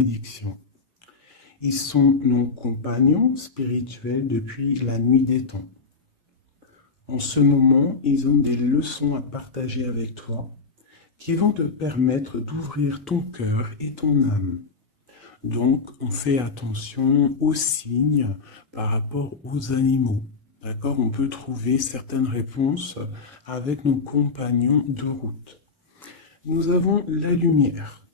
bénédiction. Ils sont nos compagnons spirituels depuis la nuit des temps. En ce moment, ils ont des leçons à partager avec toi qui vont te permettre d'ouvrir ton cœur et ton âme. Donc, on fait attention aux signes par rapport aux animaux. D'accord? On peut trouver certaines réponses avec nos compagnons de route. Nous avons la lumière.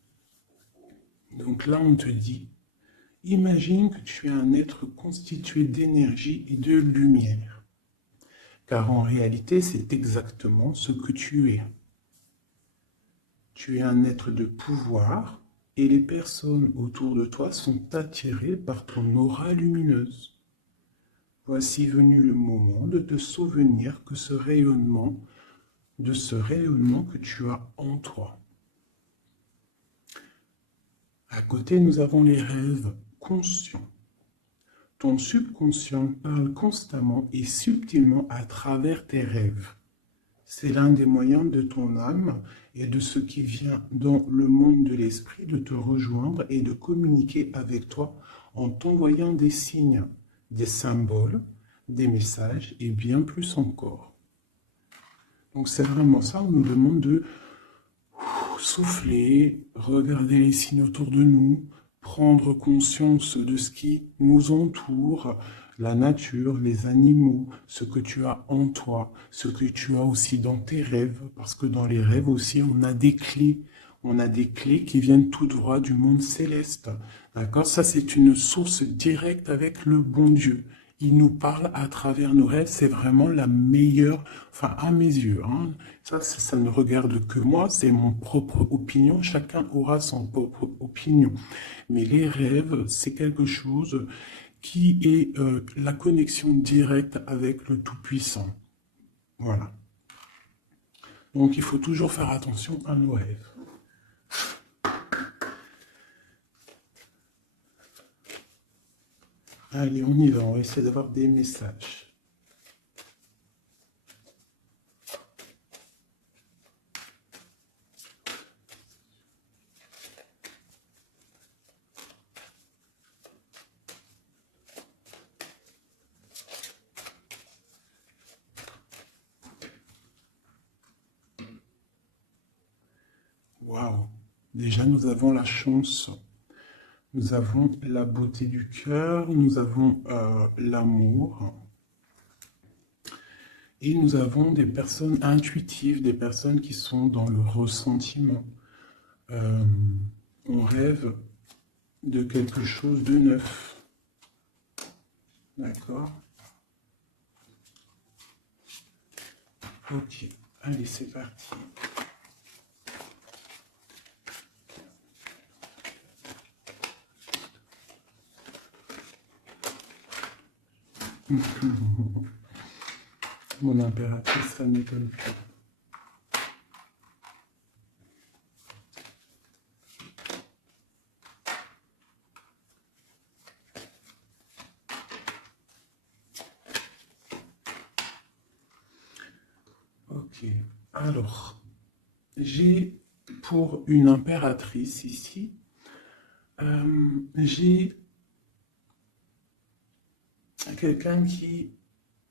Donc là, on te dit, imagine que tu es un être constitué d'énergie et de lumière. Car en réalité, c'est exactement ce que tu es. Tu es un être de pouvoir et les personnes autour de toi sont attirées par ton aura lumineuse. Voici venu le moment de te souvenir que de ce rayonnement que tu as en toi. À côté, nous avons les rêves conscients. Ton subconscient parle constamment et subtilement à travers tes rêves. C'est l'un des moyens de ton âme et de ce qui vient dans le monde de l'esprit de te rejoindre et de communiquer avec toi en t'envoyant des signes, des symboles, des messages et bien plus encore. Donc c'est vraiment ça, on nous demande de souffler, regarder les signes autour de nous, prendre conscience de ce qui nous entoure, la nature, les animaux, ce que tu as en toi, ce que tu as aussi dans tes rêves, parce que dans les rêves aussi, on a des clés. On a des clés qui viennent tout droit du monde céleste. D'accord? Ça, c'est une source directe avec le bon Dieu. Il nous parle à travers nos rêves, c'est vraiment la meilleure, enfin à mes yeux. Hein. Ça ne regarde que moi, c'est mon propre opinion. Chacun aura son propre opinion. Mais les rêves, c'est quelque chose qui est la connexion directe avec le Tout-Puissant. Voilà. Donc il faut toujours faire attention à nos rêves. Allez, on y va, on va essayer d'avoir des messages. Waouh! Déjà, nous avons la chance. Nous avons la beauté du cœur, nous avons l'amour. Et nous avons des personnes intuitives, des personnes qui sont dans le ressentiment. On rêve de quelque chose de neuf. D'accord? Ok, allez, c'est parti. Mon impératrice, ça ne m'étonne pas. Ok, alors, j'ai pour une impératrice ici, j'ai quelqu'un qui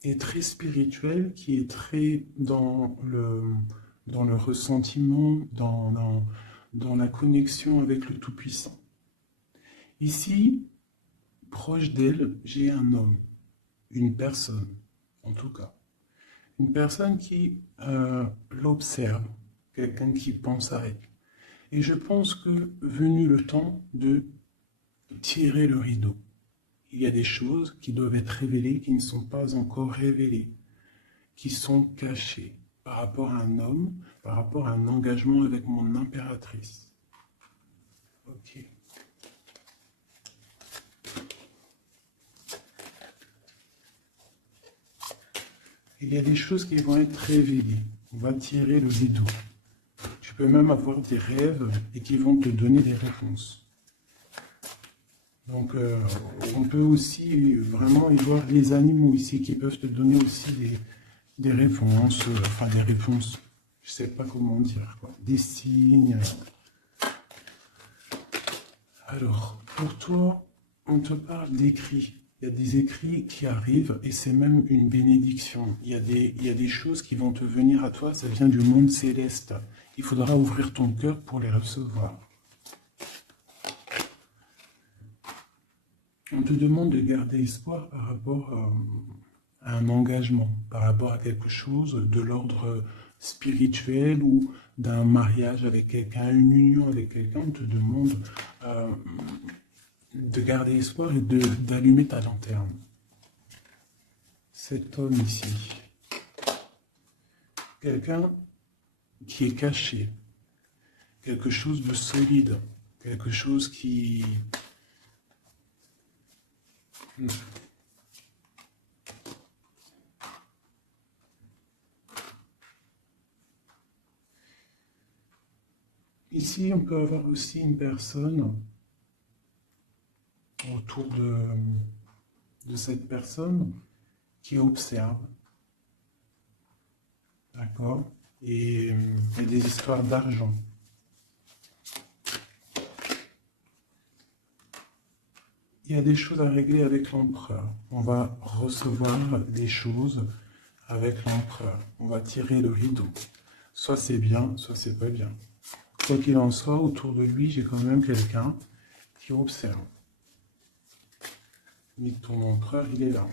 est très spirituel, qui est très dans le ressentiment, dans la connexion avec le Tout-Puissant. Ici, proche d'elle, j'ai un homme, une personne, en tout cas. Une personne qui l'observe, quelqu'un qui pense à elle. Et je pense que venu le temps de tirer le rideau, il y a des choses qui doivent être révélées, qui ne sont pas encore révélées, qui sont cachées par rapport à un homme, par rapport à un engagement avec mon impératrice. Ok. Il y a des choses qui vont être révélées. On va tirer le rideau. Tu peux même avoir des rêves et qui vont te donner des réponses. Donc, on peut aussi vraiment y voir les animaux ici qui peuvent te donner aussi des réponses, enfin des réponses, je ne sais pas comment dire, quoi, des signes. Alors, pour toi, on te parle d'écrits. Il y a des écrits qui arrivent et c'est même une bénédiction. Il y a des choses qui vont te venir à toi, ça vient du monde céleste. Il faudra ouvrir ton cœur pour les recevoir. On te demande de garder espoir par rapport à un engagement, par rapport à quelque chose de l'ordre spirituel ou d'un mariage avec quelqu'un, une union avec quelqu'un. On te demande de garder espoir et d'allumer ta lanterne. Cet homme ici, quelqu'un qui est caché, quelque chose de solide, quelque chose qui... Ici, on peut avoir aussi une personne autour de cette personne qui observe, d'accord? Et il y a des histoires d'argent. Il y a des choses à régler avec l'empereur. On va recevoir des choses avec l'empereur. On va tirer le rideau. Soit c'est bien, soit c'est pas bien. Quoi qu'il en soit, autour de lui, j'ai quand même quelqu'un qui observe. Mais ton empereur, il est là.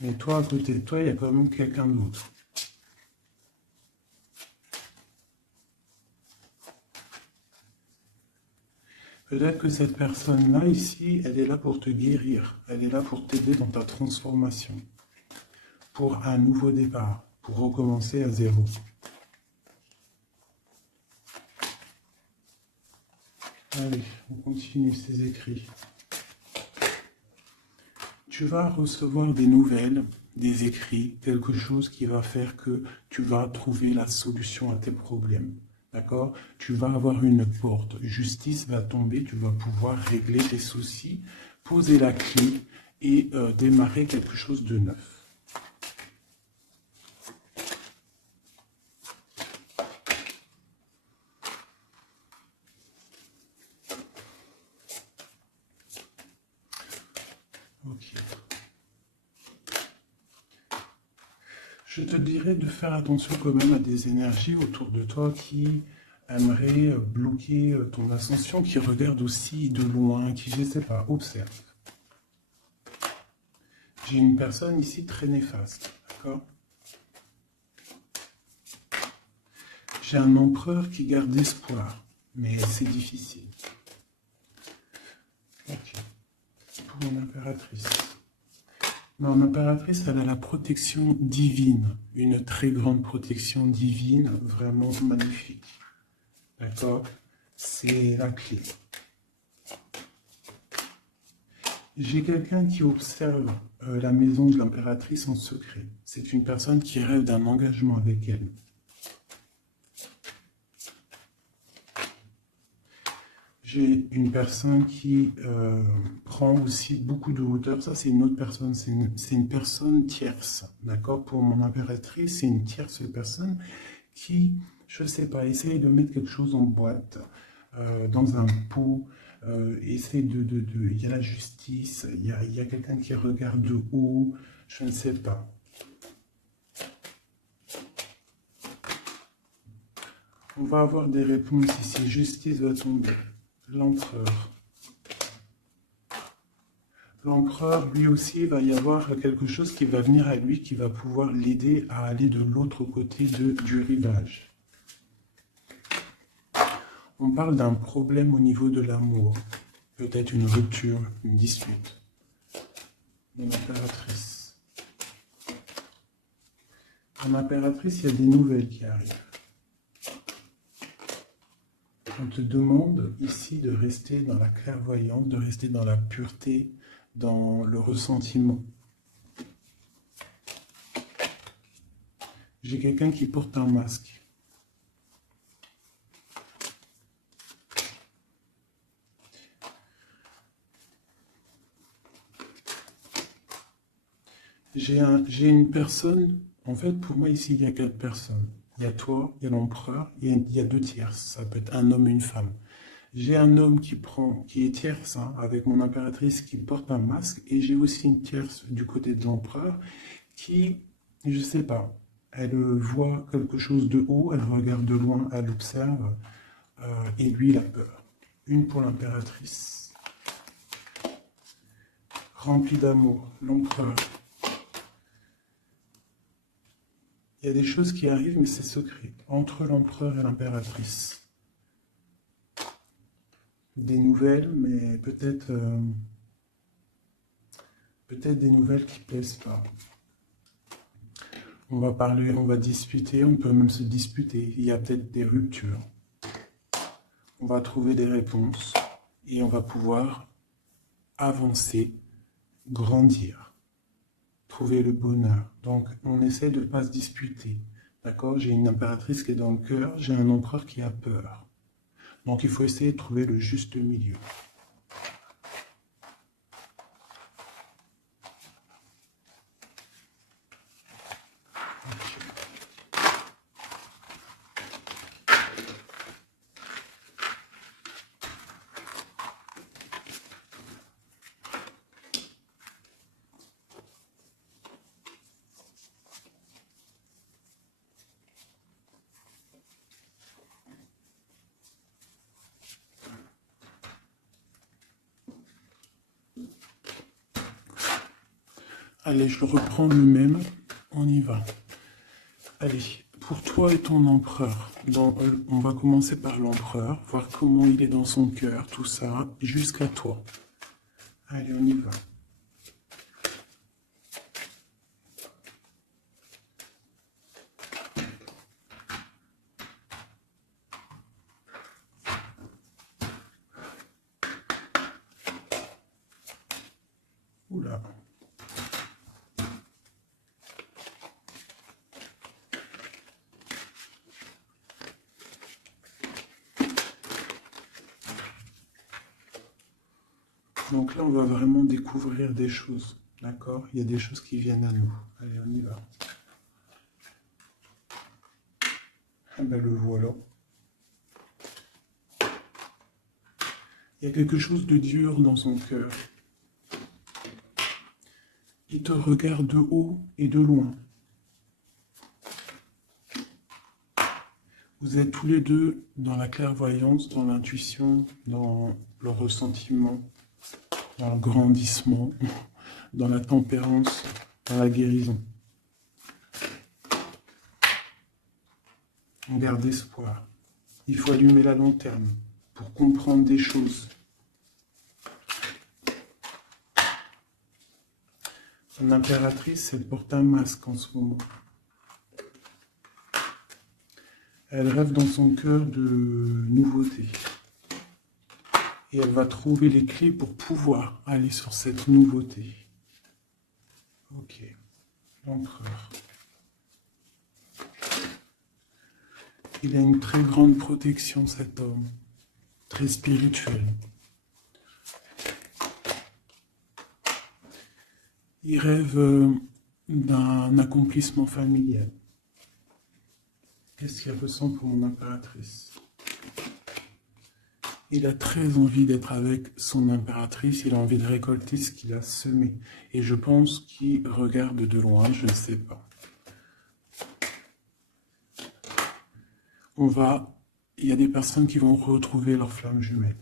Mais toi, à côté de toi, il y a quand même quelqu'un d'autre. Peut-être que cette personne-là, ici, elle est là pour te guérir. Elle est là pour t'aider dans ta transformation. Pour un nouveau départ. Pour recommencer à zéro. Allez, on continue ces écrits. Tu vas recevoir des nouvelles, des écrits, quelque chose qui va faire que tu vas trouver la solution à tes problèmes. D'accord? Tu vas avoir une porte. Justice va tomber, tu vas pouvoir régler tes soucis, poser la clé et démarrer quelque chose de neuf. Ok. Je te dirais de faire attention quand même à des énergies autour de toi qui aimeraient bloquer ton ascension, qui regardent aussi de loin, qui, je ne sais pas, observent. J'ai une personne ici très néfaste, d'accord? J'ai un empereur qui garde espoir, mais c'est difficile. Ok. Pour mon impératrice. Non, l'impératrice, elle a la protection divine, une très grande protection divine, vraiment magnifique. D'accord? C'est la clé. J'ai quelqu'un qui observe la maison de l'impératrice en secret. C'est une personne qui rêve d'un engagement avec elle. J'ai une personne qui prend aussi beaucoup de hauteur. Ça, c'est une autre personne. C'est une personne tierce. D'accord? Pour mon impératrice, c'est une tierce personne qui, je ne sais pas, essaye de mettre quelque chose en boîte, dans un pot. Essaye il y a la justice. Il y a quelqu'un qui regarde de haut. Je ne sais pas. On va avoir des réponses ici. Justice va tomber. L'empereur. L'empereur, lui aussi, va y avoir quelque chose qui va venir à lui, qui va pouvoir l'aider à aller de l'autre côté du rivage. On parle d'un problème au niveau de l'amour. Peut-être une rupture, une dispute. Mon impératrice. Mon impératrice, il y a des nouvelles qui arrivent. On te demande ici de rester dans la clairvoyance, de rester dans la pureté, dans le ressentiment. J'ai quelqu'un qui porte un masque. J'ai une personne, en fait pour moi ici il y a 4 personnes. Il y a toi, il y a l'empereur, il y a 2 tierces, ça peut être un homme et une femme. J'ai un homme qui est tierce, hein, avec mon impératrice qui porte un masque, et j'ai aussi une tierce du côté de l'empereur qui, je sais pas, elle voit quelque chose de haut, elle regarde de loin, elle observe, et lui, il a peur. Une pour l'impératrice, remplie d'amour, l'empereur. Il y a des choses qui arrivent, mais c'est secret, entre l'empereur et l'impératrice. Des nouvelles, mais peut-être des nouvelles qui plaisent pas. On va parler, on va discuter, on peut même se disputer. Il y a peut-être des ruptures. On va trouver des réponses et on va pouvoir avancer, grandir, trouver le bonheur. Donc, on essaie de ne pas se disputer. D'accord? J'ai une impératrice qui est dans le cœur, j'ai un empereur qui a peur. Donc, il faut essayer de trouver le juste milieu. Allez, je reprends le même. On y va. Allez, pour toi et ton empereur, on va commencer par l'empereur, voir comment il est dans son cœur, tout ça, jusqu'à toi. Allez, on y va. Oula. Donc là, on va vraiment découvrir des choses, d'accord? Il y a des choses qui viennent à nous. Allez, on y va. Ah ben, le voilà. Il y a quelque chose de dur dans son cœur. Il te regarde de haut et de loin. Vous êtes tous les deux dans la clairvoyance, dans l'intuition, dans le ressentiment, dans le grandissement, dans la tempérance, dans la guérison. On garde espoir. Il faut allumer la lanterne pour comprendre des choses. Son impératrice, elle porte un masque en ce moment. Elle rêve dans son cœur de nouveautés. Et elle va trouver les clés pour pouvoir aller sur cette nouveauté. Ok. L'empereur. Il a une très grande protection, cet homme. Très spirituel. Il rêve d'un accomplissement familial. Qu'est-ce qu'il ressent pour mon impératrice? Il a très envie d'être avec son impératrice, il a envie de récolter ce qu'il a semé. Et je pense qu'il regarde de loin, je ne sais pas. Il y a des personnes qui vont retrouver leur flamme jumelle.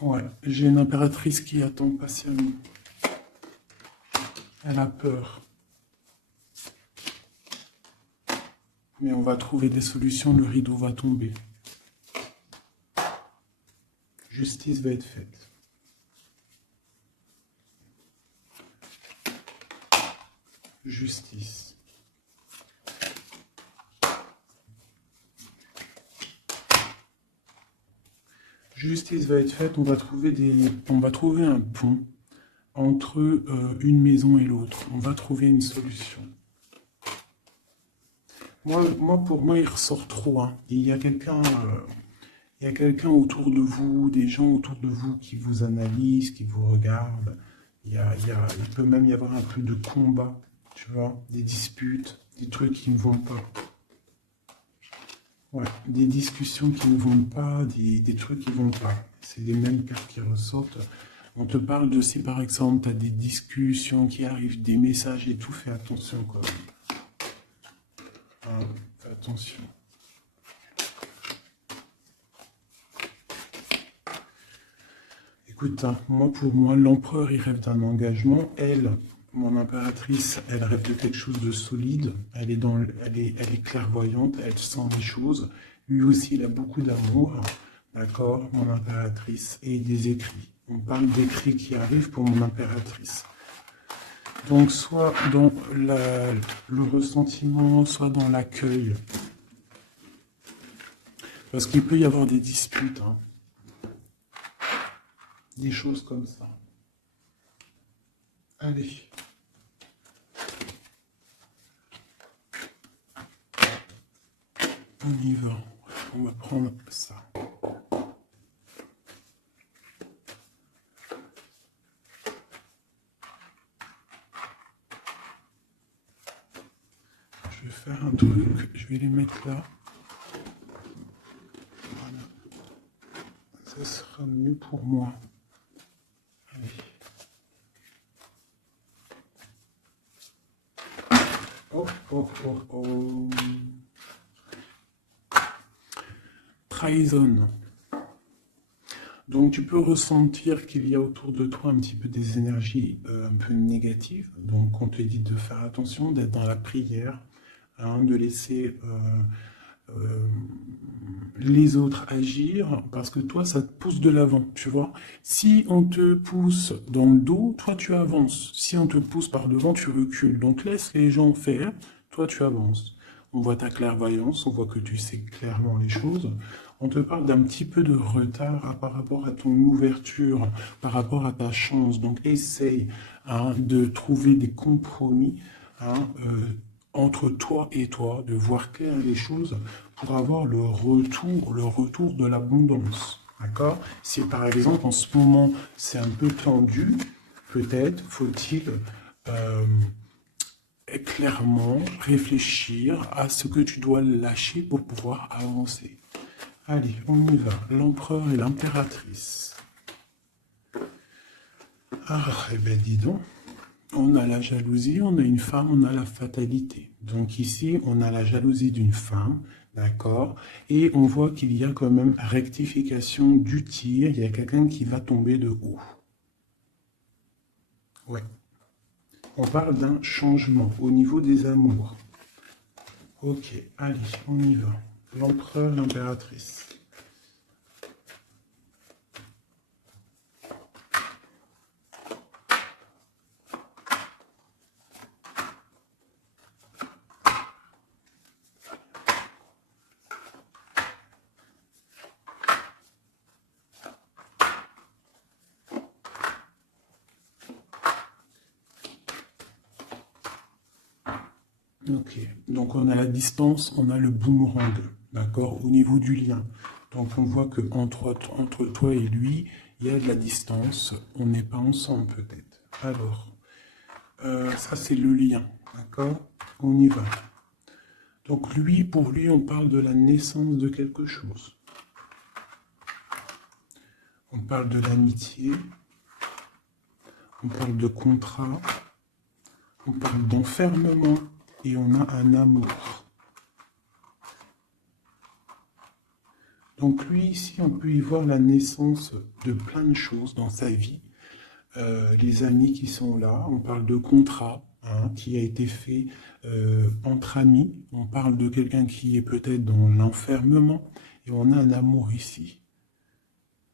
Ouais, j'ai une impératrice qui attend patiemment. Elle a peur. Mais on va trouver des solutions, le rideau va tomber. Justice va être faite. Justice. Justice va être faite, on va trouver un pont entre une maison et l'autre. On va trouver une solution. Pour moi, il ressort trop. Hein. Il y a quelqu'un autour de vous, des gens autour de vous qui vous analysent, qui vous regardent. Il peut même y avoir un peu de combat, tu vois, des disputes, des trucs qui ne vont pas. Ouais, des discussions qui ne vont pas, des trucs qui vont pas. C'est les mêmes cartes qui ressortent. On te parle de si par exemple tu as des discussions qui arrivent, des messages et tout, fais attention quoi. Hein, fais attention. Écoute, hein, moi pour moi, l'empereur il rêve d'un engagement. Elle, mon impératrice, elle rêve de quelque chose de solide. Elle est clairvoyante, elle sent les choses. Lui aussi, il a beaucoup d'amour. D'accord, mon impératrice. Et des écrits. On parle d'écrits qui arrivent pour mon impératrice. Donc, soit dans le ressentiment, soit dans l'accueil. Parce qu'il peut y avoir des disputes, hein. Des choses comme ça. Allez. On y va. On va prendre ça. Je vais faire un truc. Je vais les mettre là. Voilà. Ça sera mieux pour moi. Allez. Oh, oh, oh, oh. Trahison. Donc tu peux ressentir qu'il y a autour de toi un petit peu des énergies un peu négatives. Donc on te dit de faire attention, d'être dans la prière, hein, de laisser les autres agir, parce que toi ça te pousse de l'avant, tu vois. Si on te pousse dans le dos, toi tu avances. Si on te pousse par devant, tu recules. Donc laisse les gens faire, toi tu avances. On voit ta clairvoyance, on voit que tu sais clairement les choses. On te parle d'un petit peu de retard par rapport à ton ouverture, par rapport à ta chance. Donc essaye, hein, de trouver des compromis, hein, entre toi et toi, de voir clair les choses pour avoir le retour de l'abondance. D'accord? Si par exemple en ce moment c'est un peu tendu, peut-être faut-il clairement réfléchir à ce que tu dois lâcher pour pouvoir avancer. Allez, on y va. L'empereur et l'impératrice. Ah, eh ben dis donc. On a la jalousie, on a une femme, on a la fatalité. Donc ici, on a la jalousie d'une femme, d'accord? Et on voit qu'il y a quand même rectification du tir. Il y a quelqu'un qui va tomber de haut. Ouais. On parle d'un changement au niveau des amours. Ok, allez, on y va. L'empereur, l'impératrice. Ok, donc on a la distance, on a le boomerang, d'accord, au niveau du lien. Donc on voit que entre toi et lui, il y a de la distance, on n'est pas ensemble peut-être. Alors, ça c'est le lien, d'accord, on y va. Donc lui, pour lui, on parle de la naissance de quelque chose. On parle de l'amitié, on parle de contrat, on parle d'enfermement et on a un amour. Donc lui, ici, on peut y voir la naissance de plein de choses dans sa vie. Les amis qui sont là, on parle de contrat, hein, qui a été fait entre amis. On parle de quelqu'un qui est peut-être dans l'enfermement. Et on a un amour ici.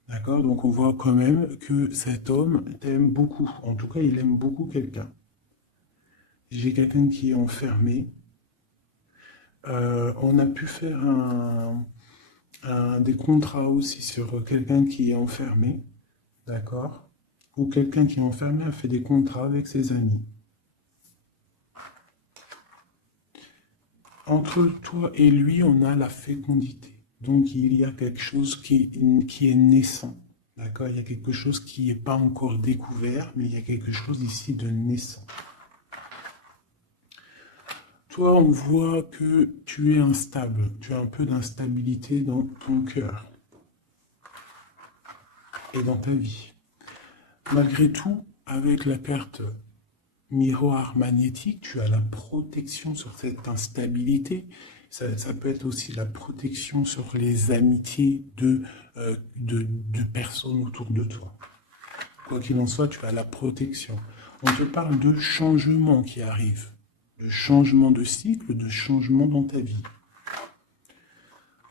D'accord? Donc on voit quand même que cet homme t'aime beaucoup. En tout cas, il aime beaucoup quelqu'un. J'ai quelqu'un qui est enfermé. On a pu faire des contrats aussi sur quelqu'un qui est enfermé, d'accord? Ou quelqu'un qui est enfermé a fait des contrats avec ses amis. Entre toi et lui, on a la fécondité. Donc il y a quelque chose qui est naissant, d'accord? Il y a quelque chose qui n'est pas encore découvert, mais il y a quelque chose ici de naissant. Toi, on voit que tu es instable. Tu as un peu d'instabilité dans ton cœur et dans ta vie. Malgré tout, avec la carte miroir magnétique, tu as la protection sur cette instabilité. Ça peut être aussi la protection sur les amitiés de personnes autour de toi. Quoi qu'il en soit, tu as la protection. On te parle de changement qui arrive, de changement de cycle, de changement dans ta vie.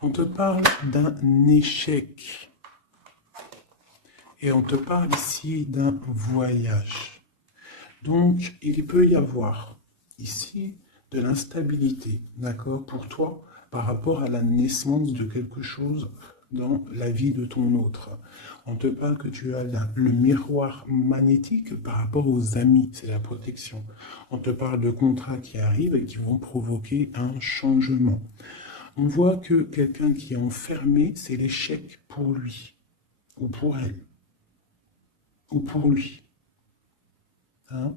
On te parle d'un échec. Et on te parle ici d'un voyage. Donc, il peut y avoir ici de l'instabilité, d'accord, pour toi, par rapport à la naissance de quelque chose dans la vie de ton autre. On te parle que tu as le miroir magnétique par rapport aux amis, c'est la protection. On te parle de contrats qui arrivent et qui vont provoquer un changement. On voit que quelqu'un qui est enfermé, c'est l'échec pour lui, ou pour elle, ou pour lui. Hein?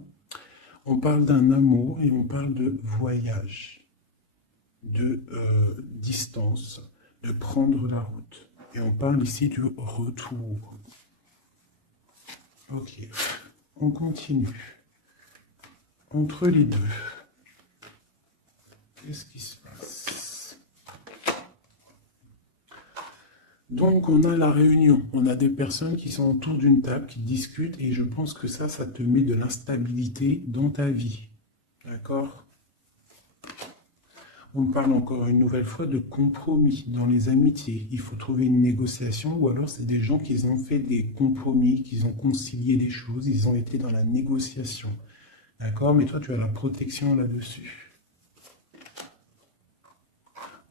On parle d'un amour et on parle de voyage, de distance, de prendre la route. Et on parle ici du retour. Ok, on continue. Entre les deux, qu'est-ce qui se passe? Donc on a la réunion, on a des personnes qui sont autour d'une table, qui discutent, et je pense que ça te met de l'instabilité dans ta vie. D'accord? On parle encore une nouvelle fois de compromis dans les amitiés. Il faut trouver une négociation, ou alors c'est des gens qui ont fait des compromis, qui ont concilié des choses, ils ont été dans la négociation. D'accord? Mais toi, tu as la protection là-dessus.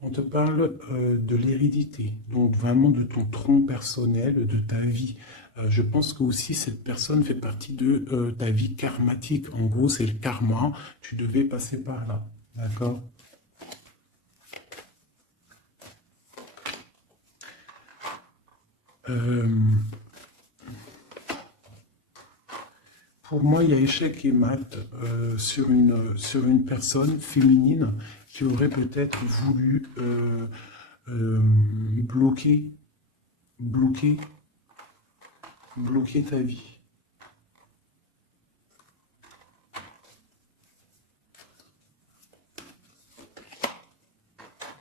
On te parle de l'hérédité, donc vraiment de ton tronc personnel, de ta vie. Je pense que aussi cette personne fait partie de ta vie karmatique. En gros, c'est le karma, tu devais passer par là. D'accord? Pour moi, il y a échec et mat sur une personne féminine qui aurait peut-être voulu bloquer ta vie.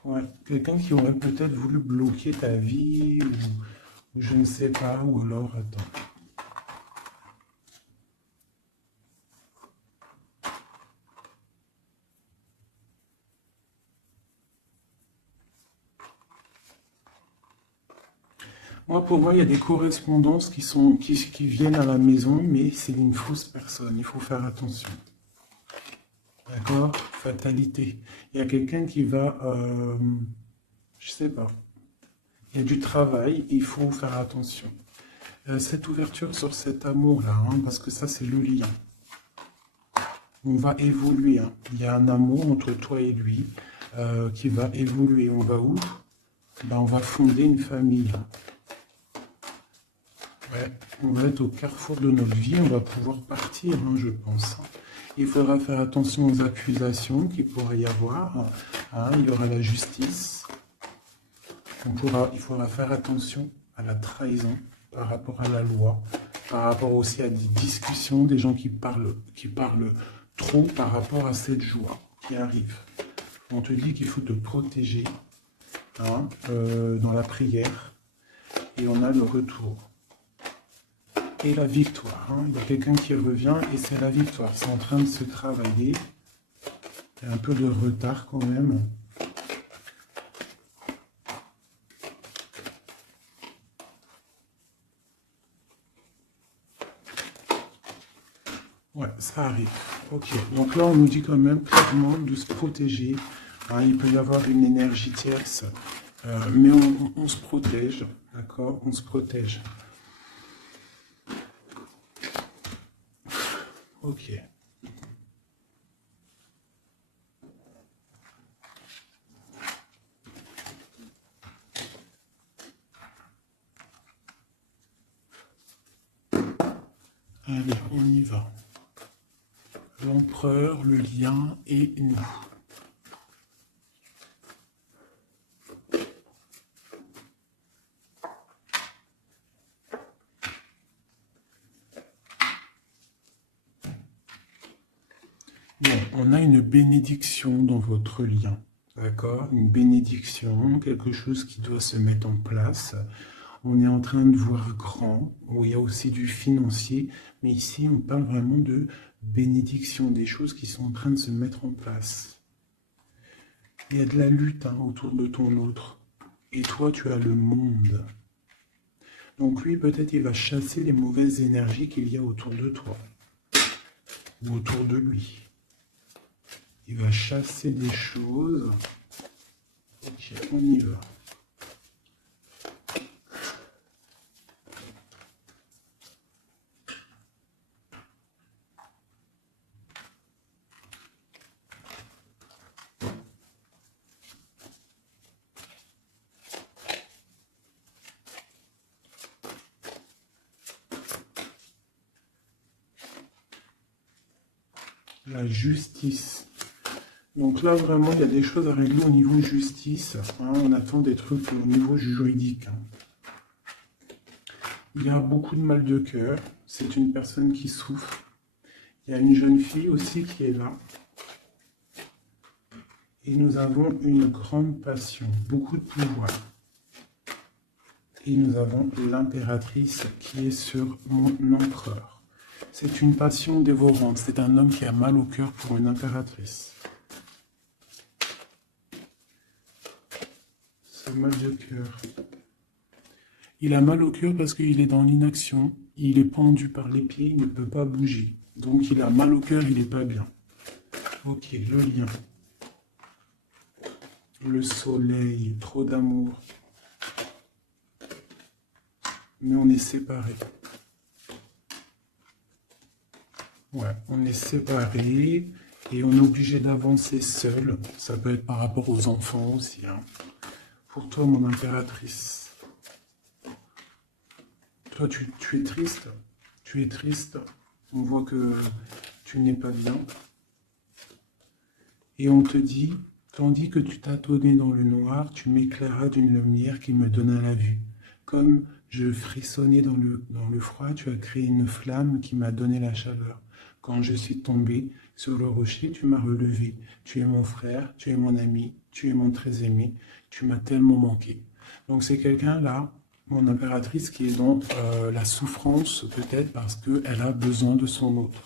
Ouais, quelqu'un qui aurait peut-être voulu bloquer ta vie, ou je ne sais pas, ou alors, attends. Moi, pour moi, il y a des correspondances qui viennent à la maison, mais c'est une fausse personne. Il faut faire attention. D'accord? Fatalité. Il y a quelqu'un qui va, je sais pas. Il y a du travail, il faut faire attention. Cette ouverture sur cet amour-là, hein, parce que ça, c'est le lien. On va évoluer. Hein. Il y a un amour entre toi et lui qui va évoluer. On va où? Ben, on va fonder une famille. Ouais, on va être au carrefour de notre vie, on va pouvoir partir, hein, je pense. Il faudra faire attention aux accusations qu'il pourrait y avoir. Hein, il y aura la justice. Il faudra faire attention à la trahison par rapport à la loi, par rapport aussi à des discussions, des gens qui parlent trop par rapport à cette joie qui arrive. On te dit qu'il faut te protéger hein, dans la prière et on a le retour. Et la victoire. Hein. Il y a quelqu'un qui revient et c'est la victoire. C'est en train de se travailler. Il y a un peu de retard quand même. Ouais, ça arrive. Ok. Donc là, on nous dit quand même clairement de se protéger. Hein. Il peut y avoir une énergie tierce. Mais on se protège. D'accord? On se protège. Ok. Allez, on y va. L'empereur, le lien et nous. Bon, on a une bénédiction dans votre lien. D'accord? Une bénédiction, quelque chose qui doit se mettre en place. On est en train de voir grand, où il y a aussi du financier, mais ici on parle vraiment de bénédiction, des choses qui sont en train de se mettre en place. Il y a de la lutte autour de ton autre, et toi tu as le monde. Donc lui peut-être il va chasser les mauvaises énergies qu'il y a autour de toi, ou autour de lui. Il va chasser des choses. Ok, on y va. La justice. Donc là, vraiment, il y a des choses à régler au niveau justice. On attend des trucs au niveau juridique. Il y a beaucoup de mal de cœur. C'est une personne qui souffre. Il y a une jeune fille aussi qui est là. Et nous avons une grande passion, beaucoup de pouvoir. Et nous avons l'impératrice qui est sur mon empereur. C'est une passion dévorante. C'est un homme qui a mal au cœur pour une impératrice. Ce mal de cœur. Il a mal au cœur parce qu'il est dans l'inaction. Il est pendu par les pieds, il ne peut pas bouger. Donc il a mal au cœur, il n'est pas bien. Ok, le lien. Le soleil, trop d'amour. Mais on est séparés. Ouais, on est séparés et on est obligé d'avancer seul. Ça peut être par rapport aux enfants aussi. Pour toi, mon impératrice. Toi, tu es triste. Tu es triste. On voit que tu n'es pas bien. Et on te dit, tandis que tu tâtonnais dans le noir, tu m'éclairas d'une lumière qui me donna la vue. Comme je frissonnais dans le froid, tu as créé une flamme qui m'a donné la chaleur. Quand je suis tombé sur le rocher, tu m'as relevé. Tu es mon frère, tu es mon ami, tu es mon très aimé. Tu m'as tellement manqué. Donc c'est quelqu'un là, mon impératrice, qui est dans la souffrance peut-être parce qu'elle a besoin de son autre.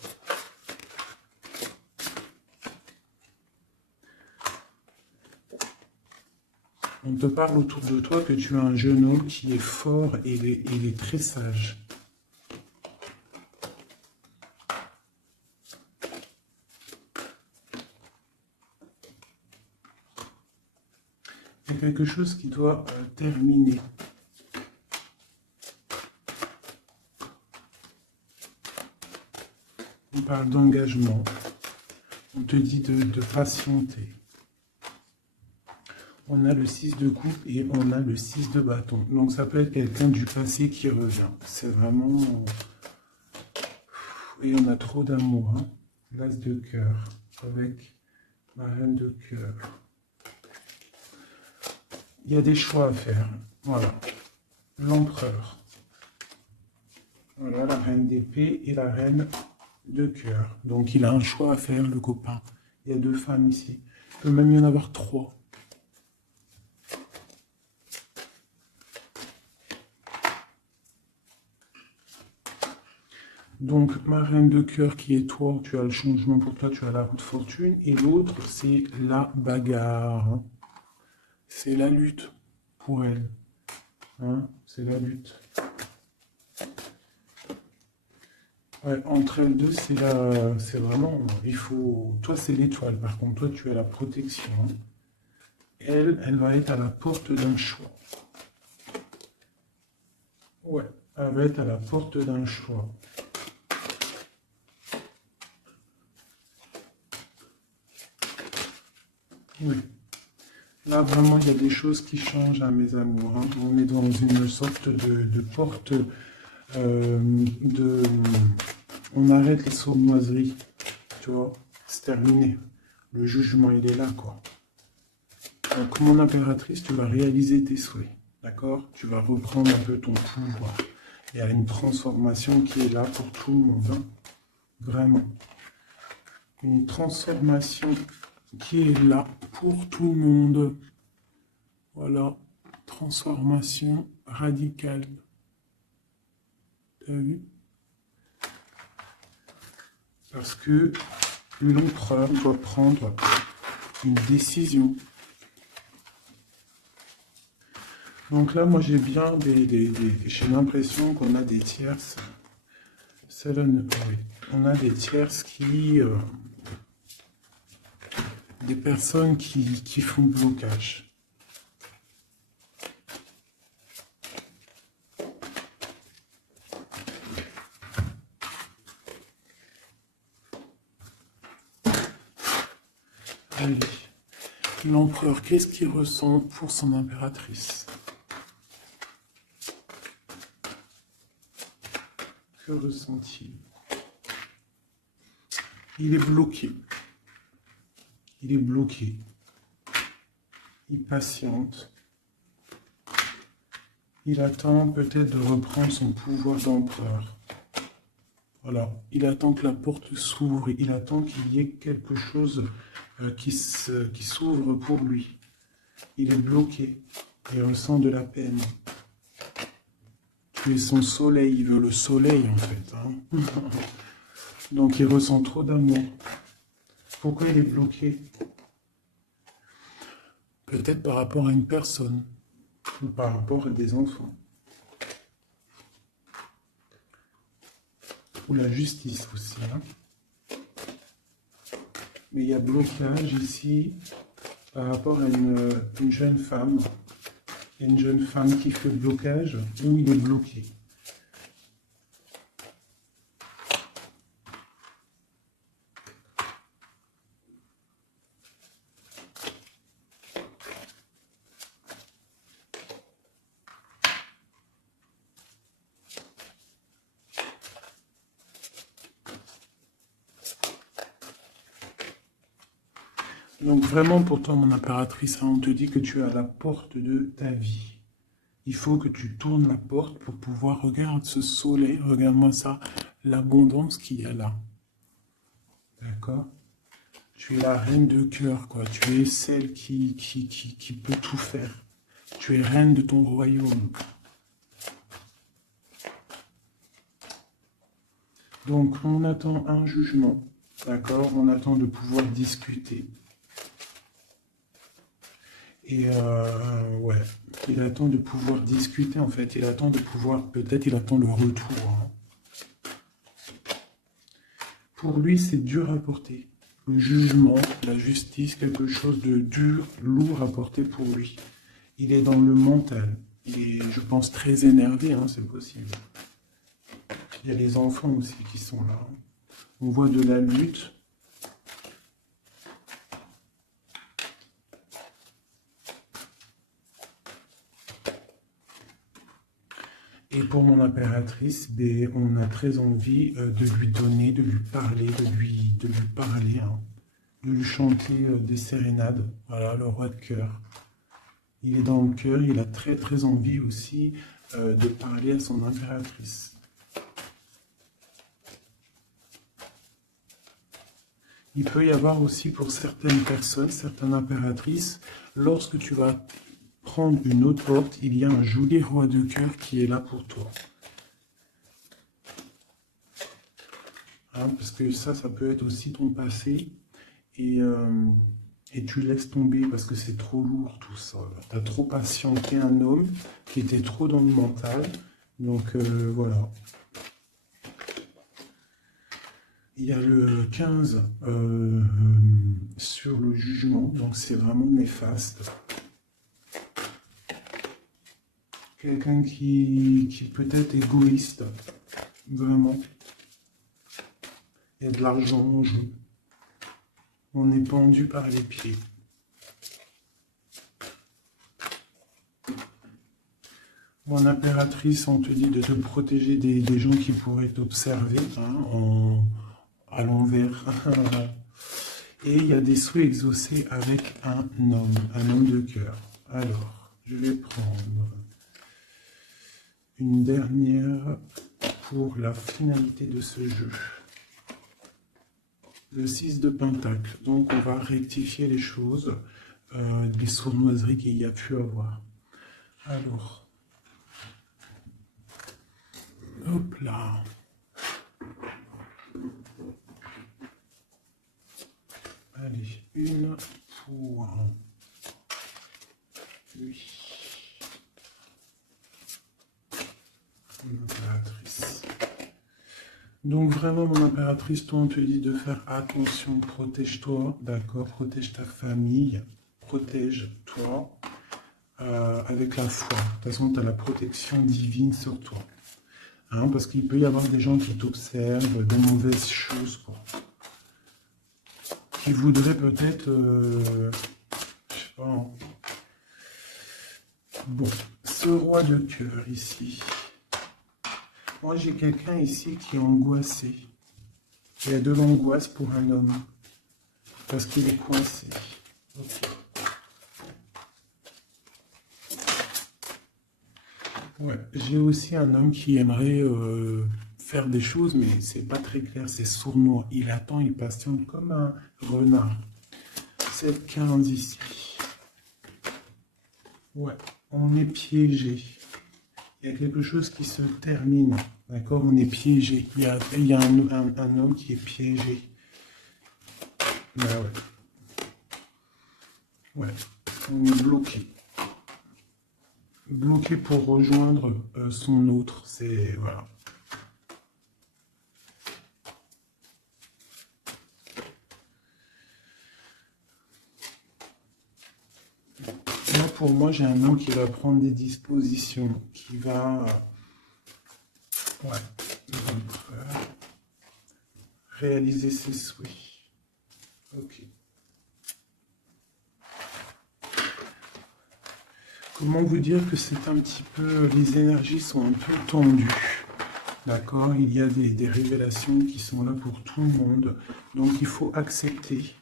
On te parle autour de toi que tu as un jeune homme qui est fort et il est très sage. Il y a quelque chose qui doit terminer. On parle d'engagement. On te dit de patienter. On a le 6 de coupe et on a le 6 de bâton. Donc ça peut être quelqu'un du passé qui revient. C'est vraiment... Et on a trop d'amour. L'as de cœur avec la reine de cœur. Il y a des choix à faire. Voilà. L'empereur. Voilà la reine d'épée et la reine de cœur. Donc il a un choix à faire, le copain. Il y a 2 femmes ici. Il peut même y en avoir 3. Donc, ma reine de cœur qui est toi, tu as le changement pour toi, tu as la roue de fortune. Et l'autre, c'est la bagarre. C'est la lutte pour elle. C'est la lutte. Ouais, entre elles deux, c'est vraiment... Il faut... Toi, c'est l'étoile. Par contre, toi, tu as la protection. Elle va être à la porte d'un choix. Ouais, elle va être à la porte d'un choix. Oui. Là, vraiment, il y a des choses qui changent, mes amours. On est dans une sorte de porte On arrête les sournoiseries. Tu vois, c'est terminé. Le jugement, il est là, quoi. Donc, mon impératrice, tu vas réaliser tes souhaits. D'accord? Tu vas reprendre un peu ton pouvoir. Il y a une transformation qui est là pour tout le monde. Vraiment. Une transformation qui est là pour tout le monde. Voilà, transformation radicale. T'as vu? Parce que l'empereur doit prendre une décision. Donc là, moi, j'ai bien j'ai l'impression qu'on a des tierces. Oui. On a des tierces qui... des personnes qui font blocage. Allez. L'empereur, qu'est-ce qu'il ressent pour son impératrice? Que ressent-il? Il est bloqué. Il est bloqué. Il patiente. Il attend peut-être de reprendre son pouvoir d'empereur. Voilà. Il attend que la porte s'ouvre. Il attend qu'il y ait quelque chose qui s'ouvre pour lui. Il est bloqué. Il ressent de la peine. Tu es son soleil. Il veut le soleil, en fait. Hein. Donc, il ressent trop d'amour. Pourquoi il est bloqué? Peut-être par rapport à une personne. Ou par rapport à des enfants. Ou la justice aussi. Hein. Mais il y a blocage ici par rapport à une jeune femme. Il y a une jeune femme qui fait blocage ou il est bloqué. Donc vraiment pour toi, mon impératrice, hein, on te dit que tu es à la porte de ta vie. Il faut que tu tournes la porte pour pouvoir regarder ce soleil, regarde-moi ça, l'abondance qu'il y a là. D'accord? Tu es la reine de cœur, quoi. Tu es celle qui peut tout faire. Tu es reine de ton royaume. Donc on attend un jugement, d'accord? On attend de pouvoir discuter. Et ouais, il attend de pouvoir discuter en fait, il attend de pouvoir, peut-être il attend le retour. Hein. Pour lui, c'est dur à porter. Le jugement, la justice, quelque chose de dur, lourd à porter pour lui. Il est dans le mental. Il est, je pense, très énervé, hein, c'est possible. Il y a les enfants aussi qui sont là. On voit de la lutte. Et pour mon impératrice, ben, on a très envie de lui donner, de lui parler, de lui parler, hein, de lui chanter des sérénades. Voilà, le roi de cœur. Il est dans le cœur, il a très très envie aussi de parler à son impératrice. Il peut y avoir aussi pour certaines personnes, certaines impératrices, lorsque tu vas prendre une autre porte, il y a un joli roi de cœur qui est là pour toi. Hein, parce que ça peut être aussi ton passé. Et tu laisses tomber parce que c'est trop lourd tout ça. Tu as trop patienté un homme qui était trop dans le mental. Donc voilà. Il y a le 15 sur le jugement, donc c'est vraiment néfaste. Quelqu'un qui peut être égoïste, vraiment. Il y a de l'argent en jeu. On est pendu par les pieds. Mon impératrice, on te dit de te protéger des gens qui pourraient t'observer hein, à l'envers. Et il y a des souhaits exaucés avec un homme de cœur. Alors, je vais prendre une dernière pour la finalité de ce jeu. le 6 de Pentacle. Donc, on va rectifier les choses, des sournoiseries qu'il y a pu avoir. Alors, hop là. Allez, une pour lui. Mon impératrice. Donc vraiment, mon impératrice, toi, on te dit de faire attention, protège-toi, d'accord? Protège ta famille, protège-toi avec la foi. De toute façon, tu as la protection divine sur toi. Hein, parce qu'il peut y avoir des gens qui t'observent, de mauvaises choses, quoi. Qui voudraient peut-être, je sais pas. Hein. Bon, ce roi de cœur ici. Moi, j'ai quelqu'un ici qui est angoissé. Il y a de l'angoisse pour un homme. Parce qu'il est coincé. Okay. Ouais, j'ai aussi un homme qui aimerait faire des choses, mais c'est pas très clair, c'est sournois. Il attend, il patiente comme un renard. C'est 15 ici. Ouais, on est piégé. Il y a quelque chose qui se termine. D'accord? On est piégé. Il y a un homme qui est piégé. Ben ouais. Ouais, on est bloqué. Bloqué pour rejoindre son autre. C'est... Voilà. Là, pour moi, j'ai un homme qui va prendre des dispositions, qui va... ouais, réaliser ses souhaits. Ok. Comment vous dire que c'est un petit peu... Les énergies sont un peu tendues. D'accord? Il y a des révélations qui sont là pour tout le monde. Donc, il faut accepter.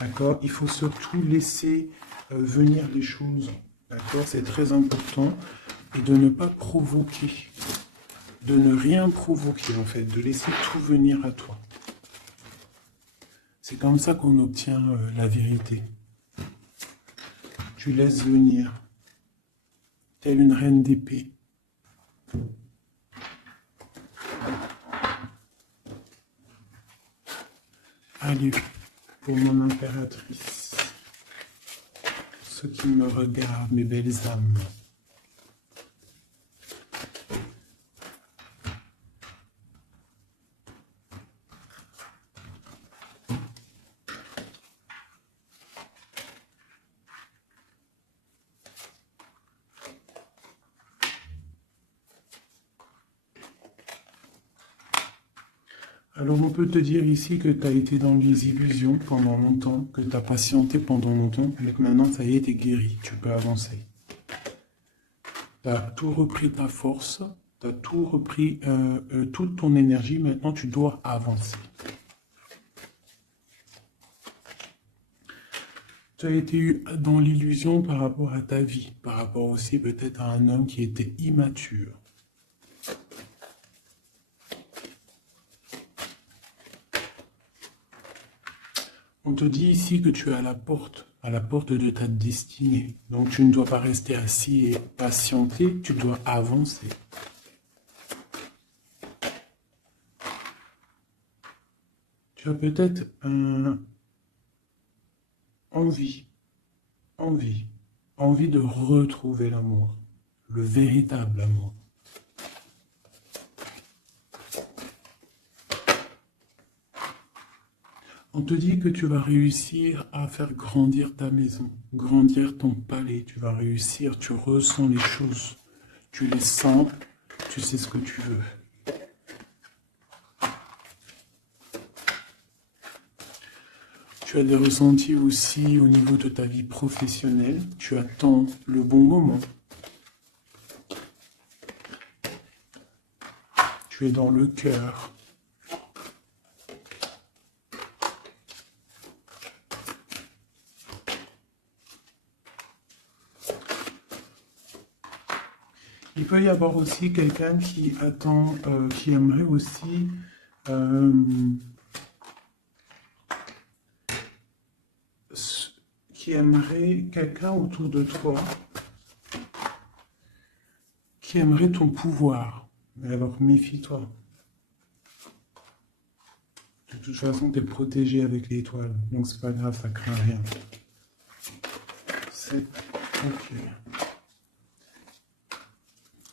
D'accord? Il faut surtout laisser venir les choses. D'accord? C'est très important. Et de ne pas provoquer. De ne rien provoquer, en fait. De laisser tout venir à toi. C'est comme ça qu'on obtient la vérité. Tu laisses venir. Telle une reine d'épée. Allez, pour mon impératrice. Ceux qui me regardent, mes belles âmes. Alors on peut te dire ici que tu as été dans les illusions pendant longtemps, que tu as patienté pendant longtemps, mais que maintenant ça y est, tu es guéri, tu peux avancer. Tu as tout repris ta force, tu as tout repris, toute ton énergie, maintenant tu dois avancer. Tu as été dans l'illusion par rapport à ta vie, par rapport aussi peut-être à un homme qui était immature. On te dit ici que tu es à la porte de ta destinée. Donc tu ne dois pas rester assis et patienter, tu dois avancer. Tu as peut-être envie de retrouver l'amour, le véritable amour. On te dit que tu vas réussir à faire grandir ta maison, grandir ton palais. Tu vas réussir, tu ressens les choses, tu les sens, tu sais ce que tu veux. Tu as des ressentis aussi au niveau de ta vie professionnelle. Tu attends le bon moment. Tu es dans le cœur. Il peut y avoir aussi quelqu'un qui attend, qui aimerait aussi qui aimerait quelqu'un autour de toi qui aimerait ton pouvoir. Mais alors méfie-toi. De toute façon, tu es protégé avec l'étoile, donc c'est pas grave, ça craint rien. C'est ok.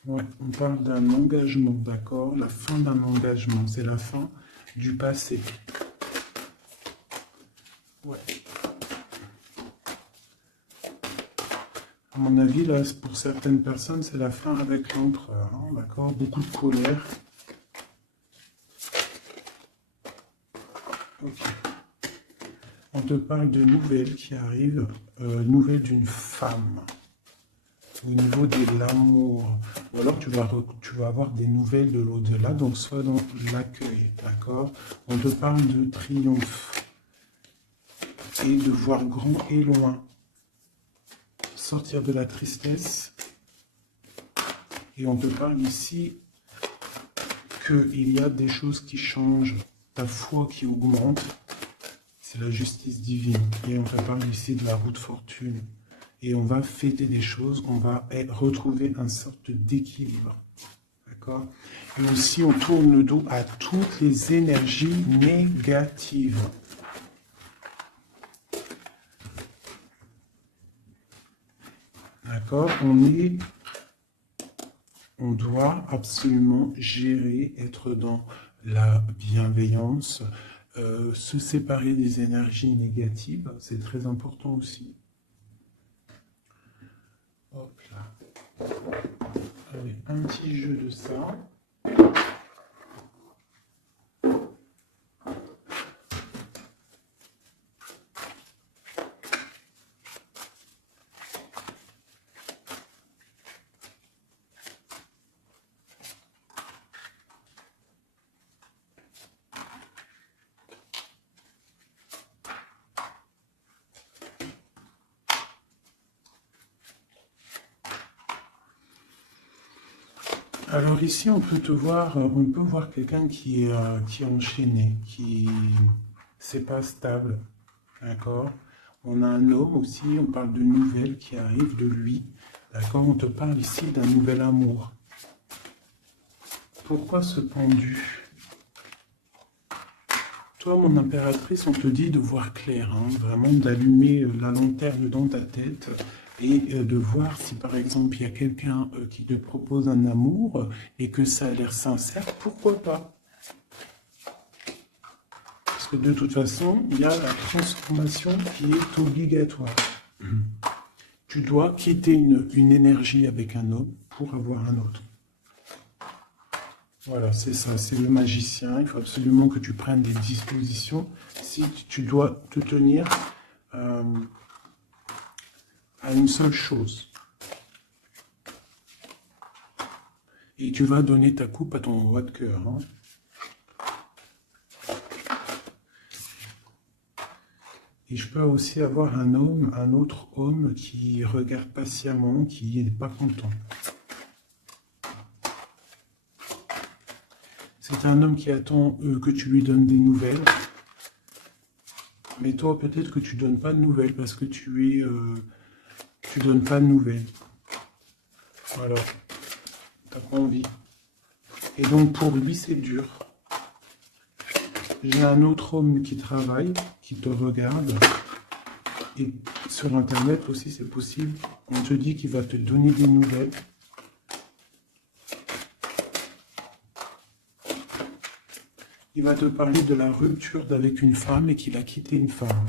Ouais, on parle d'un engagement, d'accord? La fin d'un engagement, c'est la fin du passé. Ouais. À mon avis, là, pour certaines personnes, c'est la fin avec l'empereur, hein, d'accord? Beaucoup de colère. Ok. On te parle de nouvelles qui arrivent, nouvelles d'une femme. Au niveau de l'amour, ou alors tu vas avoir des nouvelles de l'au-delà, donc soit dans l'accueil, d'accord? On te parle de triomphe et de voir grand et loin, sortir de la tristesse, et on te parle ici qu'il y a des choses qui changent, ta foi qui augmente, c'est la justice divine, et on te parle ici de la roue de fortune. Et on va fêter des choses, on va retrouver une sorte d'équilibre. D'accord? Et aussi, on tourne le dos à toutes les énergies négatives. D'accord? On doit absolument gérer, être dans la bienveillance, se séparer des énergies négatives, c'est très important aussi. Hop là. Allez, un petit jeu de ça. Alors ici, on peut voir quelqu'un qui est enchaîné, qui c'est pas stable, d'accord? On a un homme aussi, on parle de nouvelles qui arrivent de lui, d'accord? On te parle ici d'un nouvel amour. Pourquoi ce pendu? Toi, mon impératrice, on te dit de voir clair, hein, vraiment d'allumer la lanterne dans ta tête, et de voir si par exemple il y a quelqu'un qui te propose un amour et que ça a l'air sincère, pourquoi pas? Parce que de toute façon, il y a la transformation qui est obligatoire. Tu dois quitter une énergie avec un homme pour avoir un autre. Voilà, c'est ça, c'est le magicien. Il faut absolument que tu prennes des dispositions si tu dois te tenir à une seule chose. Et tu vas donner ta coupe à ton roi de cœur. Hein. Et je peux aussi avoir un autre homme qui regarde patiemment, qui n'est pas content. C'est un homme qui attend que tu lui donnes des nouvelles. Mais toi, peut-être que tu ne donnes pas de nouvelles parce que tu donnes pas de nouvelles. Voilà. T'as pas envie. Et donc, pour lui, c'est dur. J'ai un autre homme qui travaille, qui te regarde. Et sur Internet aussi, c'est possible. On te dit qu'il va te donner des nouvelles. Il va te parler de la rupture avec une femme et qu'il a quitté une femme.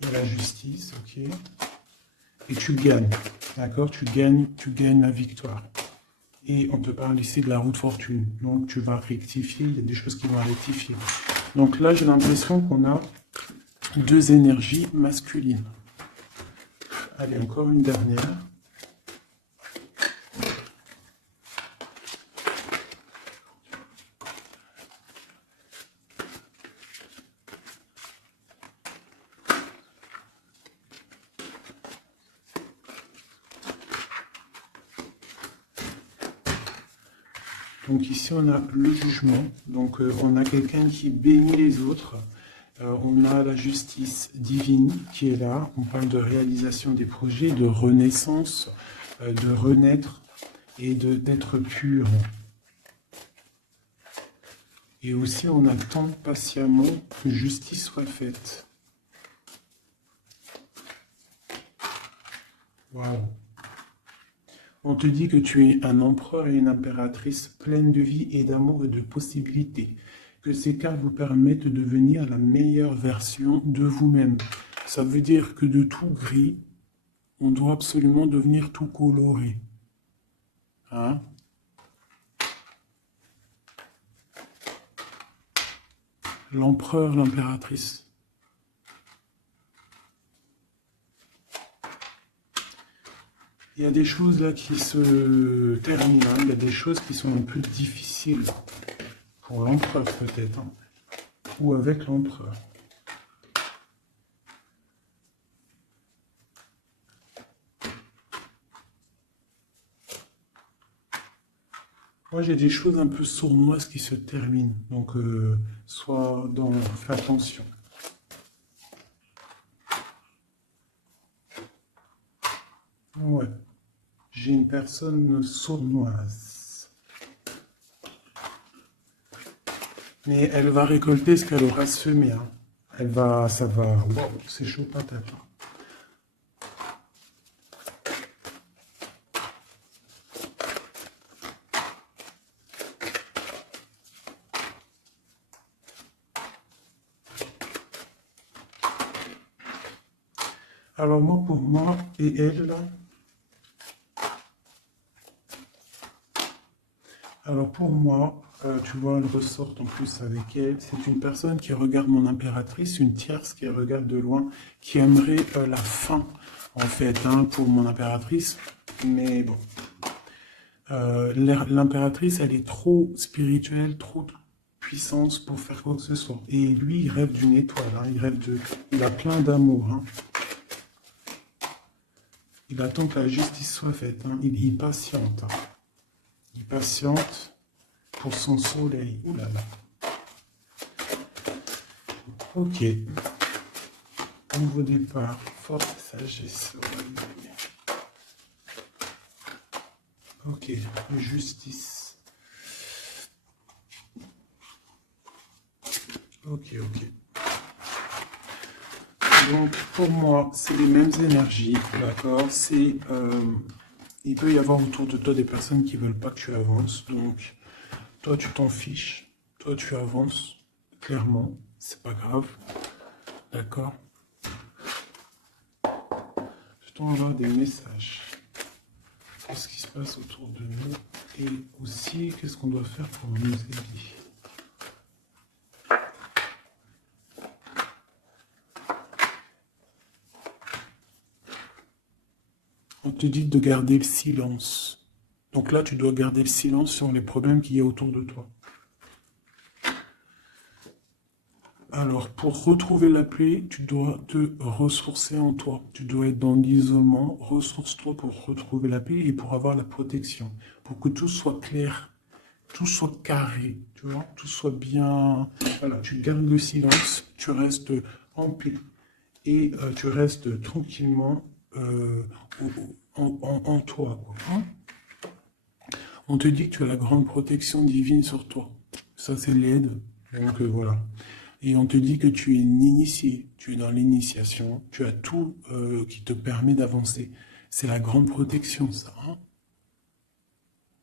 Il y a la justice, ok. Et tu gagnes, d'accord? Tu gagnes la victoire. Et on te parle ici de la roue de fortune. Donc tu vas rectifier, il y a des choses qui vont rectifier. Donc là, j'ai l'impression qu'on a deux énergies masculines. Allez, encore une dernière. Donc ici, on a le jugement. Donc on a quelqu'un qui bénit les autres On a la justice divine qui est là. On parle de réalisation des projets, de renaissance, de renaître et d'être pur. Et aussi, on attend patiemment que justice soit faite. Waouh! On te dit que tu es un empereur et une impératrice pleine de vie et d'amour et de possibilités. Que ces cartes vous permettent de devenir la meilleure version de vous-même. Ça veut dire que de tout gris, on doit absolument devenir tout coloré. Hein? L'empereur, l'impératrice. Il y a des choses là qui se terminent, hein. Il y a des choses qui sont un peu difficiles pour l'empereur peut-être, hein. Ou avec l'empereur. Moi j'ai des choses un peu sournoises qui se terminent, donc fais attention. Ouais. J'ai une personne sournoise. Mais elle va récolter ce qu'elle aura semé. Hein. Ça va. Wow, c'est chaud patate. Alors moi, pour moi, et elle, là. Alors pour moi, tu vois, elle ressort en plus avec elle. C'est une personne qui regarde mon impératrice, une tierce qui regarde de loin, qui aimerait la fin, en fait, hein, pour mon impératrice. Mais bon, l'impératrice, elle est trop spirituelle, trop de puissance pour faire quoi que ce soit. Et lui, il rêve d'une étoile, hein, il a plein d'amour. Hein. Il attend que la justice soit faite. Hein. Il patiente. Hein. Il patiente pour son soleil. Ouh là là. Ok. Nouveau départ. Force sagesse. Ok. Justice. Ok, ok. Donc, pour moi, c'est les mêmes énergies, d'accord? Il peut y avoir autour de toi des personnes qui veulent pas que tu avances, donc toi, tu t'en fiches, toi, tu avances, clairement, c'est pas grave, d'accord? Je t'envoie des messages. Qu'est-ce qui se passe autour de nous? Et aussi, qu'est-ce qu'on doit faire pour nous aider? On te dit de garder le silence. Donc là, tu dois garder le silence sur les problèmes qu'il y a autour de toi. Alors, pour retrouver la paix, tu dois te ressourcer en toi. Tu dois être dans l'isolement. Ressource-toi pour retrouver la paix et pour avoir la protection. Pour que tout soit clair, tout soit carré, tu vois, tout soit bien... Voilà, tu gardes le silence, tu restes en paix. Et tu restes tranquillement en toi. Quoi, hein. On te dit que tu as la grande protection divine sur toi. Ça, c'est l'aide. Donc voilà. Et on te dit que tu es une initiée. Tu es dans l'initiation. Tu as tout qui te permet d'avancer. C'est la grande protection, ça. Hein.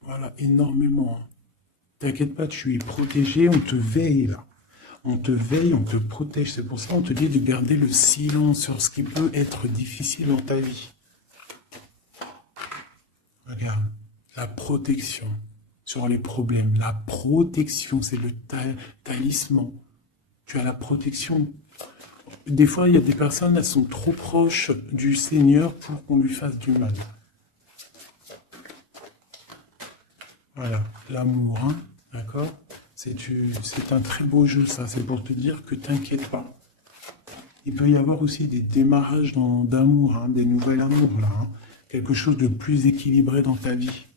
Voilà, énormément. Hein. T'inquiète pas, tu es protégé. On te veille, là. On te veille, on te protège. C'est pour ça qu'on te dit de garder le silence sur ce qui peut être difficile dans ta vie. Regarde, la protection sur les problèmes. La protection, c'est le talisman. Tu as la protection. Des fois, il y a des personnes, elles sont trop proches du Seigneur pour qu'on lui fasse du mal. Voilà, l'amour, hein, d'accord? C'est un très beau jeu, ça. C'est pour te dire que t'inquiète pas. Il peut y avoir aussi des démarrages d'amour, hein, des nouvelles amours, là. Hein. Quelque chose de plus équilibré dans ta vie.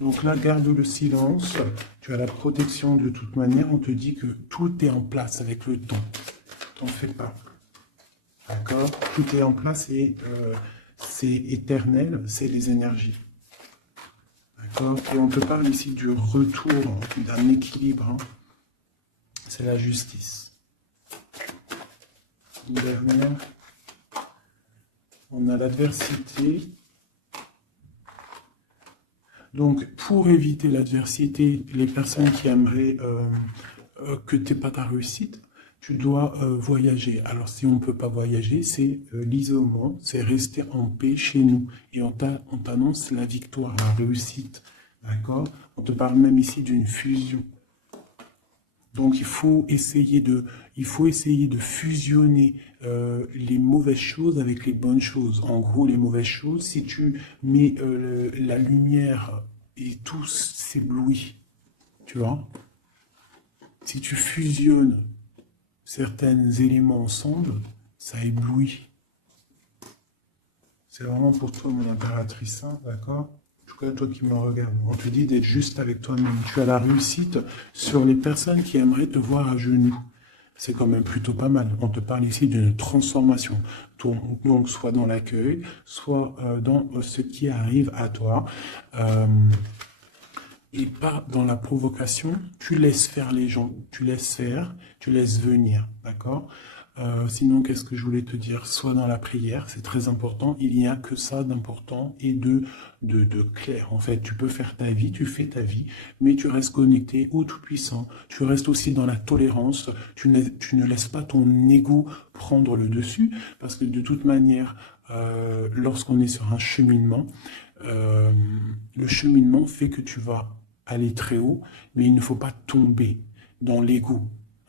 Donc là, garde le silence. Tu as la protection de toute manière. On te dit que tout est en place avec le temps. T'en fais pas. D'accord? Tout est en place et c'est éternel, c'est les énergies. D'accord? Et on te parle ici du retour d'un équilibre. Hein. C'est la justice. Une dernière. On a l'adversité. Donc, pour éviter l'adversité, les personnes qui aimeraient que tu n'aies pas ta réussite, tu dois voyager. Alors, si on ne peut pas voyager, c'est l'isolement, c'est rester en paix chez nous. Et on t'annonce la victoire, la réussite. D'accord? On te parle même ici d'une fusion. Donc, il faut essayer de fusionner les mauvaises choses avec les bonnes choses. En gros, les mauvaises choses, si tu mets la lumière et tout s'éblouit, tu vois, si tu fusionnes certains éléments ensemble, ça éblouit. C'est vraiment pour toi, mon impératrice, hein, d'accord? En tout cas, toi qui me regardes, on te dit d'être juste avec toi-même. Tu as la réussite sur les personnes qui aimeraient te voir à genoux. C'est quand même plutôt pas mal. On te parle ici d'une transformation. Donc, soit dans l'accueil, soit dans ce qui arrive à toi. Et pas dans la provocation. Tu laisses faire les gens. Tu laisses faire, tu laisses venir. D'accord? Sinon, qu'est-ce que je voulais te dire? Soit dans la prière, c'est très important. Il n'y a que ça d'important et de clair. En fait, tu peux faire ta vie, tu fais ta vie, mais tu restes connecté au Tout-Puissant. Tu restes aussi dans la tolérance. Tu ne laisses pas ton ego prendre le dessus, parce que de toute manière, lorsqu'on est sur un cheminement, le cheminement fait que tu vas aller très haut, mais il ne faut pas tomber dans l'ego.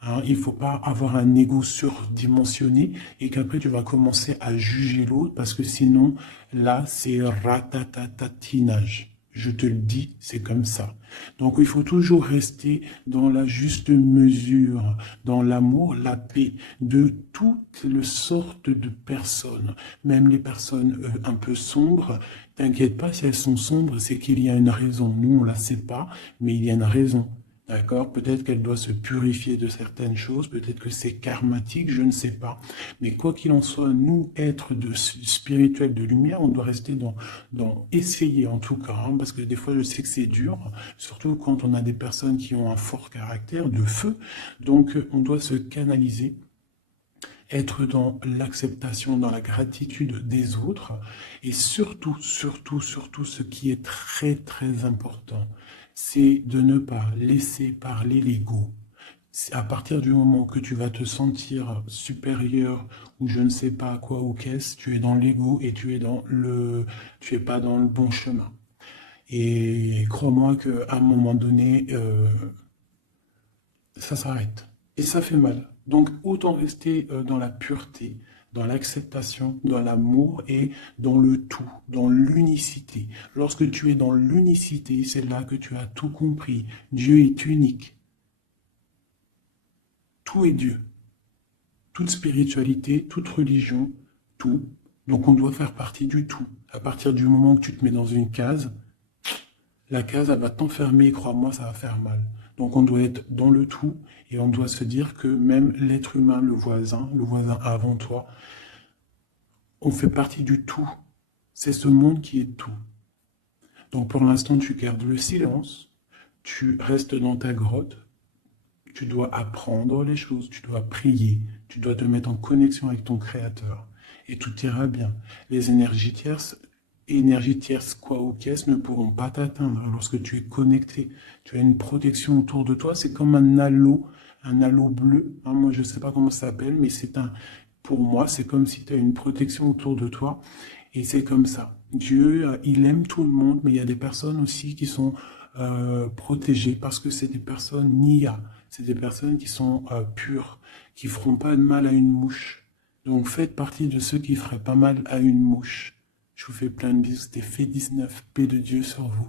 Hein, il ne faut pas avoir un ego surdimensionné et qu'après tu vas commencer à juger l'autre parce que sinon, là, c'est ratatatatinage. Je te le dis, c'est comme ça. Donc, il faut toujours rester dans la juste mesure, dans l'amour, la paix de toutes les sortes de personnes, même les personnes un peu sombres. T'inquiète pas, si elles sont sombres, c'est qu'il y a une raison. Nous, on ne la sait pas, mais il y a une raison. D'accord? Peut-être qu'elle doit se purifier de certaines choses, peut-être que c'est karmatique, je ne sais pas. Mais quoi qu'il en soit, nous, êtres spirituels de lumière, on doit rester essayer en tout cas, hein, parce que des fois je sais que c'est dur, surtout quand on a des personnes qui ont un fort caractère de feu. Donc on doit se canaliser, être dans l'acceptation, dans la gratitude des autres, et surtout, surtout, surtout, ce qui est très, très important, c'est de ne pas laisser parler l'ego. À partir du moment que tu vas te sentir supérieur ou je ne sais pas quoi ou qu'est-ce, tu es dans l'ego et tu es pas dans le bon chemin. Et crois-moi qu'à un moment donné, ça s'arrête. Et ça fait mal. Donc autant rester dans la pureté, dans l'acceptation, dans l'amour et dans le tout, dans l'unicité. Lorsque tu es dans l'unicité, c'est là que tu as tout compris. Dieu est unique. Tout est Dieu. Toute spiritualité, toute religion, tout. Donc on doit faire partie du tout. À partir du moment que tu te mets dans une case, la case, elle va t'enfermer, crois-moi, ça va faire mal. Donc on doit être dans le tout et on doit se dire que même l'être humain, le voisin avant toi, on fait partie du tout. C'est ce monde qui est tout. Donc pour l'instant, tu gardes le silence, tu restes dans ta grotte, tu dois apprendre les choses, tu dois prier, tu dois te mettre en connexion avec ton Créateur. Et tout ira bien. Les énergies tierces quoi ou qu'est-ce, ne pourront pas t'atteindre lorsque tu es connecté. Tu as une protection autour de toi, c'est comme un halo bleu. Hein, moi, je ne sais pas comment ça s'appelle, mais pour moi, c'est comme si tu as une protection autour de toi. Et c'est comme ça. Dieu, il aime tout le monde, mais il y a des personnes aussi qui sont protégées parce que c'est des personnes nia. C'est des personnes qui sont pures, qui feront pas de mal à une mouche. Donc faites partie de ceux qui feraient pas mal à une mouche. Je vous fais plein de bisous. C'était Fait 19. Paix de Dieu sur vous.